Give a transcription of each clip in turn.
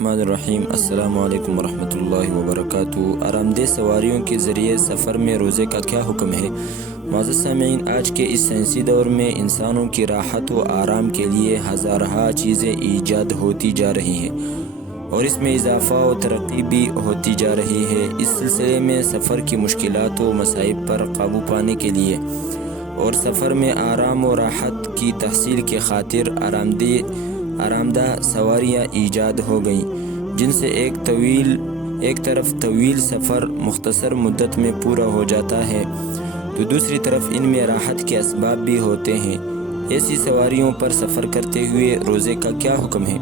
الرحمن الرحیم۔ السلام علیکم ورحمۃ اللہ وبرکاتہ۔ آرام دہ سواریوں کے ذریعے سفر میں روزے کا کیا حکم ہے؟ معزز سامعین، آج کے اس سائنسی دور میں انسانوں کی راحت و آرام کے لیے ہزارہا چیزیں ایجاد ہوتی جا رہی ہیں اور اس میں اضافہ و ترقی بھی ہوتی جا رہی ہے۔ اس سلسلے میں سفر کی مشکلات و مصائب پر قابو پانے کے لیے اور سفر میں آرام و راحت کی تحصیل کے خاطر آرامدہ سواریاں ایجاد ہو گئیں، جن سے ایک طرف طویل سفر مختصر مدت میں پورا ہو جاتا ہے تو دوسری طرف ان میں راحت کے اسباب بھی ہوتے ہیں۔ ایسی سواریوں پر سفر کرتے ہوئے روزے کا کیا حکم ہے؟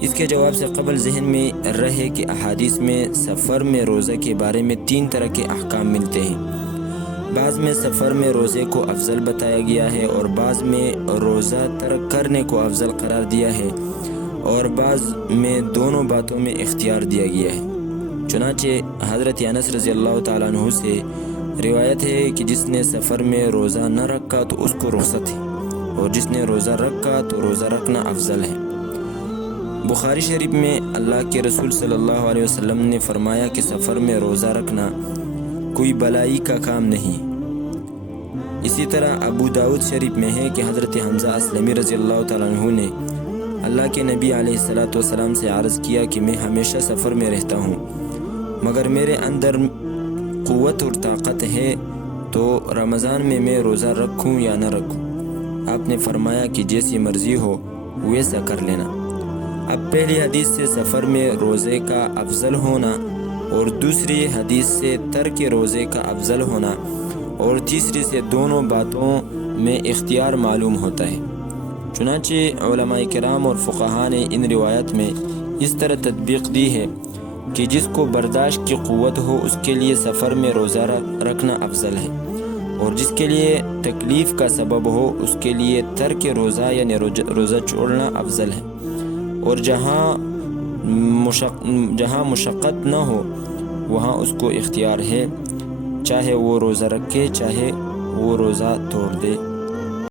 اس کے جواب سے قبل ذہن میں رہے کہ احادیث میں سفر میں روزہ کے بارے میں 3 طرح کے احکام ملتے ہیں۔ بعض میں سفر میں روزے کو افضل بتایا گیا ہے اور بعض میں روزہ ترک کرنے کو افضل قرار دیا ہے اور بعض میں دونوں باتوں میں اختیار دیا گیا ہے۔ چنانچہ حضرت انس رضی اللہ تعالیٰ عنہ سے روایت ہے کہ جس نے سفر میں روزہ نہ رکھا تو اس کو رخصت ہے اور جس نے روزہ رکھا تو روزہ رکھنا افضل ہے۔ بخاری شریف میں اللہ کے رسول صلی اللہ علیہ وسلم نے فرمایا کہ سفر میں روزہ رکھنا کوئی بلائی کا کام نہیں۔ اسی طرح ابو داؤد شریف میں ہے کہ حضرت حمزہ اسلمی رضی اللہ تعالیٰ عنہ نے اللہ کے نبی علیہ السلام سے عرض کیا کہ میں ہمیشہ سفر میں رہتا ہوں، مگر میرے اندر قوت اور طاقت ہے تو رمضان میں روزہ رکھوں یا نہ رکھوں؟ آپ نے فرمایا کہ جیسی مرضی ہو ویسا کر لینا۔ اب پہلی حدیث سے سفر میں روزے کا افضل ہونا اور دوسری حدیث سے ترک روزے کا افضل ہونا اور تیسری سے دونوں باتوں میں اختیار معلوم ہوتا ہے۔ چنانچہ علماء کرام اور فقہاء نے ان روایت میں اس طرح تطبیق دی ہے کہ جس کو برداشت کی قوت ہو اس کے لیے سفر میں روزہ رکھنا افضل ہے اور جس کے لیے تکلیف کا سبب ہو اس کے لیے ترک روزہ یعنی روزہ چھوڑنا افضل ہے، اور جہاں مشقت نہ ہو وہاں اس کو اختیار ہے، چاہے وہ روزہ رکھے چاہے وہ روزہ توڑ دے۔